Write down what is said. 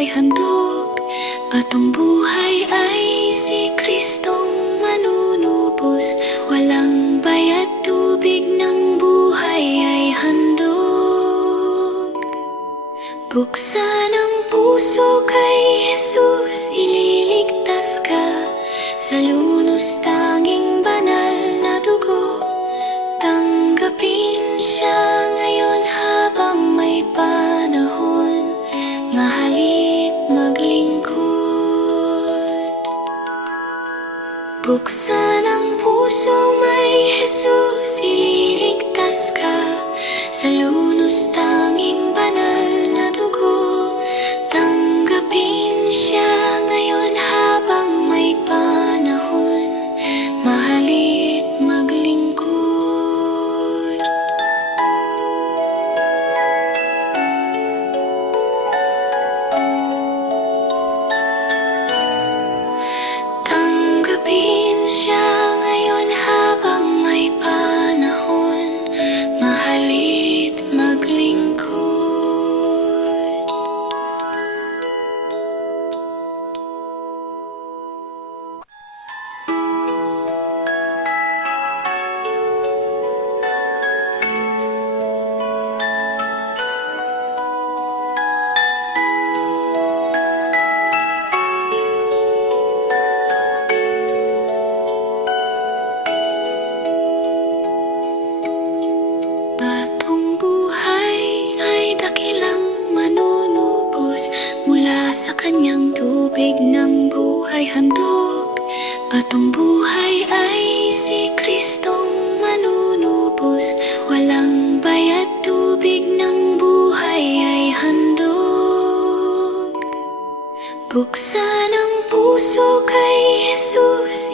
buhay handog. Patong buhay ay si Kristong manunubos. Walang bayad, tubig ng buhay ay handog. Buksan ang puso kay Jesus, ililigtas ka sa lunos tanging banal na dugo. Tanggapin siya ngayon habang may panahon, mahalit maglingkod. Buksan ang puso, may Jesus, ililigtas ka sa lunos tanging banal na dugo. Tanggapin siya ngayon habang may panahon, mahalit maglingkod. Tanggapin siya ngayon habang may panahon, mahalit maglingkod. Batong buhay ay dakilang manunubos mula sa kanyang tubig ng buhay handog. Batong buhay ay si Kristong manunubos. Walang bayad, tubig ng buhay ay handog. Buksan ang puso kay Jesus,